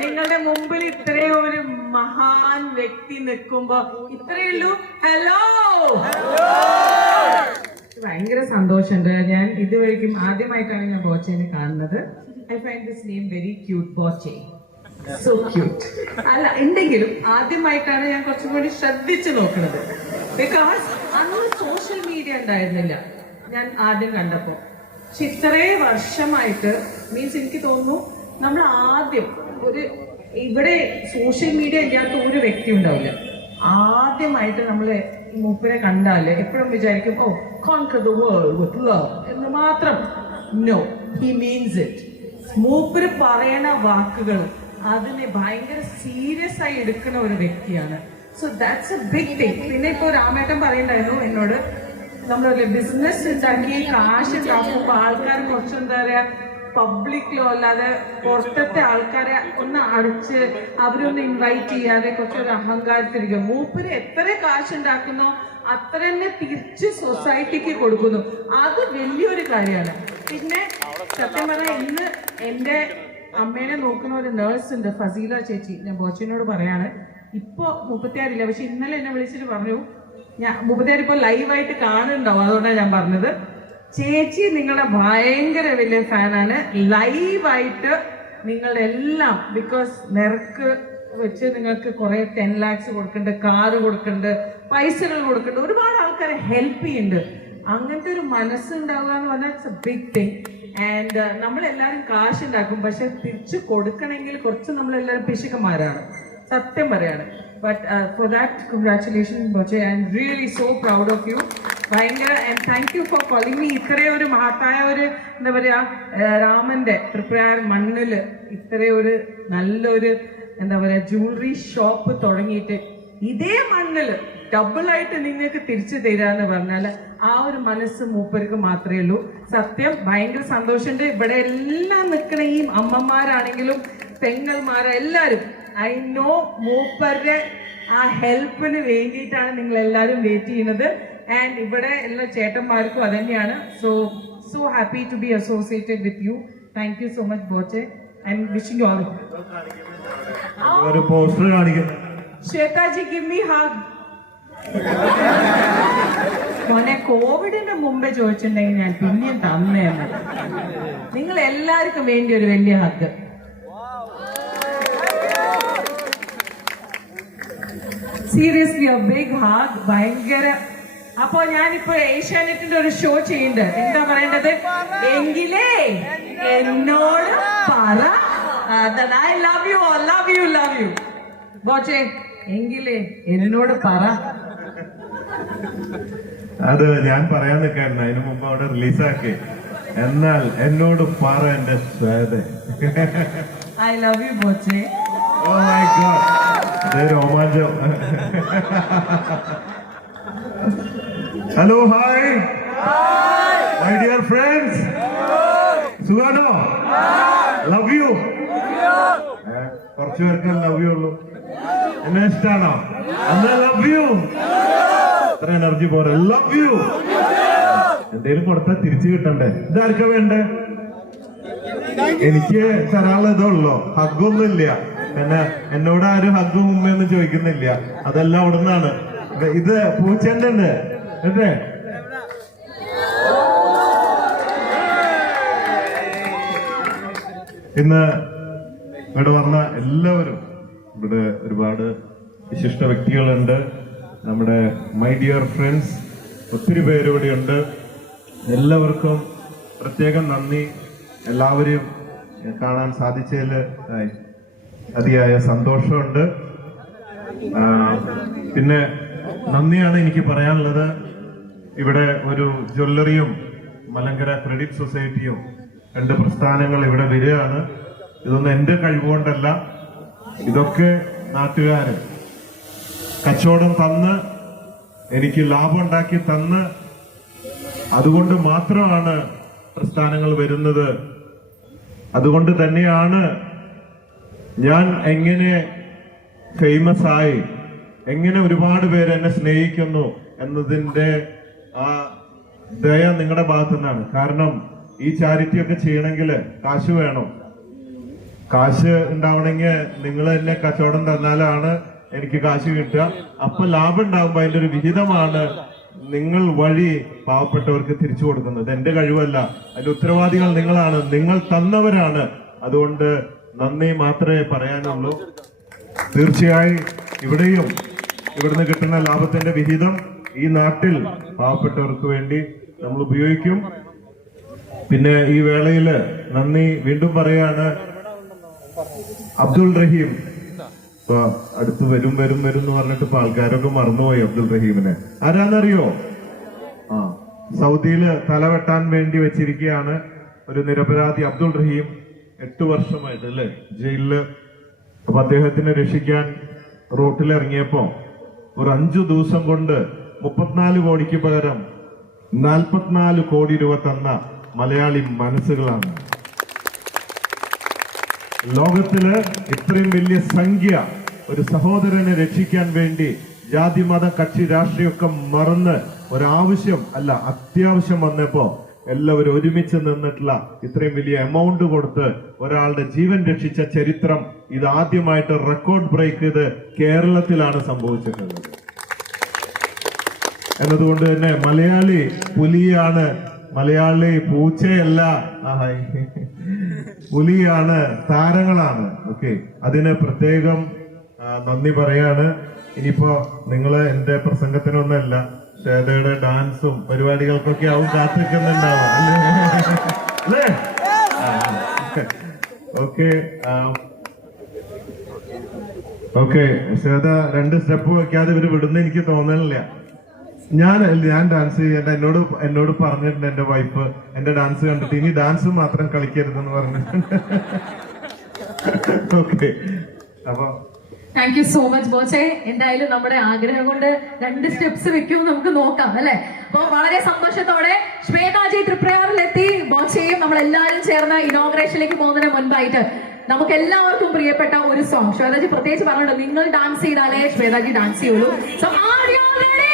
നിങ്ങളുടെ മുമ്പിൽ ഇത്രയും ഒരു മഹാൻ വ്യക്തി നിൽക്കുമ്പോ ഇത്രയേ ഉള്ളൂ. ഹലോ ഭയങ്കര സന്തോഷമുണ്ട്. ഞാൻ ഇതുവരെയും ആദ്യമായിട്ടാണ് ഞാൻ ബോച്ചേനെ കാണുന്നത്. I find this name very cute Boche. So cute അല്ല ഉണ്ടെങ്കിലും ആദ്യമായിട്ടാണ് ഞാൻ കുറച്ചും കൂടി ശ്രദ്ധിച്ചു നോക്കുന്നത്. ബിക്കോസ് അന്ന് സോഷ്യൽ മീഡിയ ഉണ്ടായിരുന്നില്ല. ഞാൻ ആദ്യം കണ്ടപ്പോ. പക്ഷെ ഇത്രേ വർഷമായിട്ട് മീൻസ് എനിക്ക് തോന്നുന്നു നമ്മൾ ആദ്യം ഒരു ഇവിടെ സോഷ്യൽ മീഡിയ ഇല്ലാത്ത ഒരു വ്യക്തി ഉണ്ടാവില്ല. ആദ്യമായിട്ട് നമ്മൾ മൂപ്പരെ കണ്ടാൽ എപ്പോഴും വിചാരിക്കും ഓ കോൺക് ദ വേൾഡ് എന്ന് മാത്രം. നോ ഹി മീൻസ് ഇറ്റ് മൂപ്പര് പറയണ വാക്കുകൾ അതിനെ ഭയങ്കര സീരിയസ് ആയി എടുക്കുന്ന ഒരു വ്യക്തിയാണ്. So that's a big thing പിന്നെ ഇപ്പോൾ രാമേട്ടൻ പറയണ്ടായിരുന്നു എന്നോട് നമ്മളൊരു ബിസിനസ് ഉണ്ടാക്കി കാശ് ഉണ്ടാക്കുമ്പോ ആൾക്കാർ കുറച്ച് എന്താ പറയാ പബ്ലിക്കിലോ അല്ലാതെ പുറത്തത്തെ ആൾക്കാരെ ഒന്ന് അടിച്ച് അവരൊന്ന് ഇൻവൈറ്റ് ചെയ്യാതെ കുറച്ചൊരു അഹങ്കാരത്തിരിക്കും മൂപ്പര് എത്ര കാശ് ഉണ്ടാക്കുന്നോ അത്ര തന്നെ തിരിച്ച് സൊസൈറ്റിക്ക് കൊടുക്കുന്നു. അത് വലിയൊരു കാര്യമാണ്. പിന്നെ സത്യം പറഞ്ഞാൽ ഇന്ന് എന്റെ അമ്മേനെ നോക്കുന്ന ഒരു നേഴ്സ് ഉണ്ട് ഫസീല ചേച്ചി. ഞാൻ ബോച്ചിനോട് പറയാണ്. ഇപ്പോൾ മുപ്പത്തിയാറില്ല പക്ഷെ ഇന്നലെ എന്നെ വിളിച്ചിട്ട് പറഞ്ഞു ഞാൻ മുപ്പത്തിയാറ് ഇപ്പൊ ലൈവായിട്ട് കാണുന്നുണ്ടോ അതുകൊണ്ടാണ് ഞാൻ പറഞ്ഞത്. ചേച്ചി നിങ്ങളുടെ ഭയങ്കര വലിയ ഫാനാണ്. ലൈവായിട്ട് നിങ്ങളുടെ എല്ലാം ബിക്കോസ് നിരക്ക് വെച്ച് നിങ്ങൾക്ക് കുറെ ടെൻ ലാക്സ് കൊടുക്കുന്നുണ്ട് കാറ് കൊടുക്കുന്നുണ്ട് പൈസകൾ കൊടുക്കുന്നുണ്ട് ഒരുപാട് ആൾക്കാരെ ഹെൽപ്പ് ചെയ്യുന്നുണ്ട്. അങ്ങനത്തെ ഒരു മനസ്സുണ്ടാവുക എന്ന് പറഞ്ഞാൽ it's a big thing and നമ്മളെല്ലാവരും കാശ് ഉണ്ടാക്കും പക്ഷെ തിരിച്ചു കൊടുക്കണമെങ്കിൽ കുറച്ച് നമ്മളെല്ലാവരും പിശുക്കന്മാരാണ്. സത്യം പറയാണ്. But uh, for that, congratulations, I I'm really so proud of you. ഭയങ്കര thank you for calling me ഇത്രയും ഒരു മഹത്തായ ഒരു എന്താ പറയാ രാമന്റെ തൃപ്രയാർ മണ്ണിൽ ഇത്രയും ഒരു നല്ലൊരു എന്താ പറയാ ജ്വല്ലറി ഷോപ്പ് തുടങ്ങിയിട്ട് ഇതേ മണ്ണിൽ ഡബിളായിട്ട് നിങ്ങൾക്ക് തിരിച്ചു തരാന്ന് പറഞ്ഞാൽ ആ ഒരു മനസ്സ് മൂപ്പർക്ക് മാത്രമേ ഉള്ളൂ. സത്യം ഭയങ്കര സന്തോഷമുണ്ട്. ഇവിടെ എല്ലാം നിൽക്കണ ഈ അമ്മമാരാണെങ്കിലും പെങ്ങന്മാരെ എല്ലാവരും ഐ നോ മൂപ്പരുടെ ആ ഹെൽപ്പിന് വേണ്ടിയിട്ടാണ് നിങ്ങൾ എല്ലാവരും വെയിറ്റ് ചെയ്യുന്നത്. ആൻഡ് ഇവിടെ എല്ലാ ചേട്ടന്മാർക്കും അതന്നെയാണ്. So so happy to be associated with you thank you so much Boche. And wishing you all ഒരു പോസ്റ്റർ കാണിക്കുന്നു. ശ്വേതാജി ഗിവ് മീ ഹഗ് മോനെ കോവിഡിന് മുമ്പേ ചോദിച്ചിട്ടുണ്ടെങ്കിൽ ഞാൻ പിന്നെയും തന്നേന്ന് നിങ്ങൾ എല്ലാവർക്കും വേണ്ടി ഒരു വലിയ ഹഗ് സീരിയസ്ലി ബിഗ് ഹാർട്ട് ഭയങ്കര. അപ്പൊ ഞാനിപ്പോ ഏഷ്യാനെറ്റിന്റെ ഒരു ഷോ ചെയ്യുന്നുണ്ട്. എന്താ പറയേണ്ടത്? എങ്കിലേ എന്നോട് പറ. I love you love you love you Boche എങ്കിലേ എന്നോട് പറ. അത് ഞാൻ പറയാൻ നിൽക്കായിരുന്നു. അതിനു മുമ്പ് അവിടെ റിലീസാക്കി. എന്നാൽ എന്നോട് പറ എന്റെ I love you Boche. Romancham. Hello hi my dear friends സുഖാണോ? ലവ് യു കുറച്ചു പേർക്ക് ലവ് യു ഉള്ളൂ. എന്നെ ഇഷ്ടാണോ? എന്നാ ലവ് യു അത്ര എനർജി പോരെ. ലവ് യു എന്തേലും കൊടുത്താൽ തിരിച്ചു കിട്ടണ്ടേ? ഇതാർക്കാ വേണ്ടേ? എനിക്ക് തരാനുള്ള ഇതേ ഉള്ളൂ പിന്നെ എന്നോട് ആരും ഹഗ്ഗും ഉമ്മയൊന്നും ചോദിക്കുന്നില്ല. അതെല്ലാം അവിടെ നിന്നാണ് ഇത് പൂച്ചന്റെ ഉണ്ട് ഇന്ന് ഇവിടെ വന്ന എല്ലാവരും ഇവിടെ ഒരുപാട് വിശിഷ്ട വ്യക്തികളുണ്ട്. നമ്മുടെ മൈ ഡിയർ ഫ്രണ്ട്സ് ഒത്തിരി പേര് ഇവിടെയുണ്ട് എല്ലാവർക്കും പ്രത്യേകം നന്ദി. എല്ലാവരെയും കാണാൻ സാധിച്ചതിൽ അതിയായ സന്തോഷമുണ്ട്. പിന്നെ നന്ദിയാണ് എനിക്ക് പറയാനുള്ളത്. ഇവിടെ ഒരു ജ്വല്ലറിയും മലങ്കര ക്രെഡിറ്റ് സൊസൈറ്റിയും രണ്ട് പ്രസ്ഥാനങ്ങൾ ഇവിടെ വരികയാണ്. ഇതൊന്നും എന്റെ കഴിവുകൊണ്ടല്ല. ഇതൊക്കെ നാട്ടുകാർ കച്ചവടം തന്ന് എനിക്ക് ലാഭം ഉണ്ടാക്കി തന്ന്. അതുകൊണ്ട് മാത്രമാണ് പ്രസ്ഥാനങ്ങൾ വരുന്നത്. അതുകൊണ്ട് തന്നെയാണ് ഞാൻ എങ്ങനെ ഫേമസ് ആയി? എങ്ങനെ ഒരുപാട് പേര് എന്നെ സ്നേഹിക്കുന്നു എന്നതിന്റെ ആ ദയ നിങ്ങളുടെ ഭാഗത്തു നിന്നാണ് കാരണം ഈ ചാരിറ്റി ഒക്കെ ചെയ്യണമെങ്കിൽ കാശ് വേണം. കാശ് ഉണ്ടാവണമെങ്കിൽ നിങ്ങൾ എന്നെ കച്ചവടം തന്നാലാണ് എനിക്ക് കാശ് കിട്ടുക. അപ്പൊ ലാഭം ഉണ്ടാകുമ്പോൾ അതിന്റെ ഒരു വിഹിതമാണ് നിങ്ങൾ വഴി പാവപ്പെട്ടവർക്ക് തിരിച്ചു കൊടുക്കുന്നത്. എന്റെ കഴിവല്ല. അതിന്റെ ഉത്തരവാദികൾ നിങ്ങളാണ്. നിങ്ങൾ തന്നവരാണ്. അതുകൊണ്ട് നന്ദി മാത്രമേ പറയാനുള്ളൂ. തീർച്ചയായും ഇവിടെയും ഇവിടുന്ന് കിട്ടുന്ന ലാഭത്തിന്റെ വിഹിതം ഈ നാട്ടിൽ പാവപ്പെട്ടവർക്ക് വേണ്ടി നമ്മൾ ഉപയോഗിക്കും. പിന്നെ ഈ വേളയിൽ നന്ദി വീണ്ടും പറയാണ് അബ്ദുൾ റഹീം. ഇപ്പൊ അടുത്ത് വരും വരും വരും എന്ന് പറഞ്ഞിട്ട് ഇപ്പൊ ആൾക്കാരൊക്കെ മറന്നുപോയി അബ്ദുൾ റഹീമിനെ. ആരാന്നറിയോ? ആ സൗദിയിൽ തലവെട്ടാൻ വേണ്ടി വെച്ചിരിക്കുകയാണ് ഒരു നിരപരാധി അബ്ദുൾ റഹീം. എട്ട് വർഷമായിട്ട് അല്ലേ? ജയിലിൽ. അപ്പൊ അദ്ദേഹത്തിനെ രക്ഷിക്കാൻ റോട്ടിൽ ഇറങ്ങിയപ്പോ ഒരു അഞ്ചു ദിവസം കൊണ്ട് മുപ്പത്തിനാല് കോടിക്ക് പകരം നാൽപ്പത്തിനാല് കോടി രൂപ തന്ന മലയാളി മനസ്സുകളാണ്. ലോകത്തിൽ ഇത്രയും വലിയ സംഖ്യ ഒരു സഹോദരനെ രക്ഷിക്കാൻ വേണ്ടി ജാതി മത കക്ഷി രാഷ്ട്രീയമൊക്കെ മറന്ന് ഒരാവശ്യം അല്ല അത്യാവശ്യം വന്നപ്പോ എല്ലാവരും ഒരുമിച്ച് നിന്നിട്ടുള്ള ഇത്രയും വലിയ എമൗണ്ട് കൊടുത്ത് ഒരാളുടെ ജീവൻ രക്ഷിച്ച ചരിത്രം ഇത് ആദ്യമായിട്ട് റെക്കോർഡ് ബ്രേക്ക് ചെയ്ത് കേരളത്തിലാണ് സംഭവിച്ചിട്ടുള്ളത്. എന്നതുകൊണ്ട് തന്നെ മലയാളി പുലിയാണ് മലയാളി പൂച്ചയല്ല. പുലിയാണ് താരങ്ങളാണ്. ഓക്കെ അതിന് പ്രത്യേകം നന്ദി പറയാണ്. ഇനിയിപ്പോ നിങ്ങൾ എന്റെ പ്രസംഗത്തിനൊന്നല്ല ശ്വേതയുടെ ഡാൻസും പരിപാടികൾക്കൊക്കെ ആവും കാത്തിരിക്കുന്നുണ്ടാവും അല്ലേ? ഓക്കെ ഓക്കെ ശ്വേത രണ്ട് സ്റ്റെപ്പ് വെക്കാതെ ഇവർ വിടുന്ന എനിക്ക് തോന്നണില്ല. ഞാൻ ഞാൻ ഡാൻസ് ചെയ്യേണ്ട എന്നോട് എന്നോട് പറഞ്ഞിട്ടുണ്ട് എന്റെ വൈഫ് എന്റെ ഡാൻസ് കണ്ടിട്ട്. ഇനി ഡാൻസ് മാത്രം കളിക്കരുതെന്ന് പറഞ്ഞിട്ടുണ്ട്. ഓക്കെ അപ്പൊ thank you so much Boche. എന്തായാലും നമ്മുടെ ആഗ്രഹം കൊണ്ട് രണ്ട് സ്റ്റെപ്സ് വെക്കും നമുക്ക് നോക്കാം അല്ലെ? അപ്പൊ വളരെ സന്തോഷത്തോടെ ശ്വേതാജി തൃപ്രയാറിലെത്തി ബോച്ചയും നമ്മൾ എല്ലാവരും ചേർന്ന് ഇനോഗ്രേഷനിലേക്ക് പോകുന്നതിന് മുൻപായിട്ട് നമുക്ക് എല്ലാവർക്കും പ്രിയപ്പെട്ട ഒരു സോങ് ശ്വേതാജി പ്രത്യേകിച്ച് പറഞ്ഞിട്ടുണ്ട് നിങ്ങൾ ഡാൻസ് ചെയ്താലേ ശ്വേതാജി ഡാൻസ് ചെയ്യുള്ളൂ. So are you ready